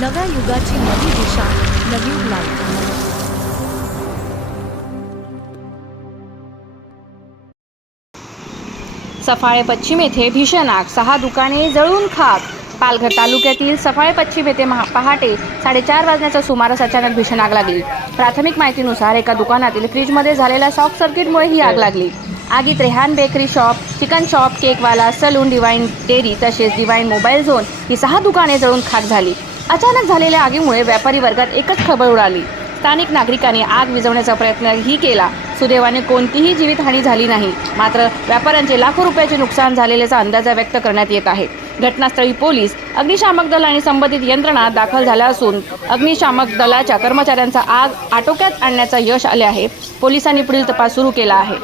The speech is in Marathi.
नव्या युगाची नवी दिशा नवी लाईफ सफाळे पश्चिम येथे भीषण आग. सहा दुकाने जळून खाक. पालघर तालुक्यातील सफाळे पश्चिम येथे महा पहाटे साडेचार वाजण्याच्या सुमारास अचानक भीषण आग लागली. प्राथमिक माहितीनुसार एका दुकानातील फ्रीजमध्ये झालेल्या शॉक सर्किटमुळे ही आग लागली. आगीत Rehan bakery shop chicken shop केकवाला salon divine dairy तसेच डिवाईन मोबाईल झोन ही सहा दुकाने जळून खाक झाली. अचानक झालेल्या आगीमुळे व्यापारी वर्गात एकच खबर उडाली. स्थानिक नागरिकांनी आग विझवण्याचा प्रयत्नही केला. सुदैवाने कोणतीही जीवितहानी झाली नाही. मात्र व्यापाऱ्यांचे लाखो रुपयाचे नुकसान झालेल्याचा अंदाजा व्यक्त करण्यात येत आहे. घटनास्थळी पोलीस अग्निशामक दल आणि संबंधित यंत्रणा दाखल झाल्या असून अग्निशामक दलाच्या कर्मचाऱ्यांचा आग आटोक्यात आणण्याचा यश आले आहे. पोलिसांनी पुढील तपास सुरू केला आहे.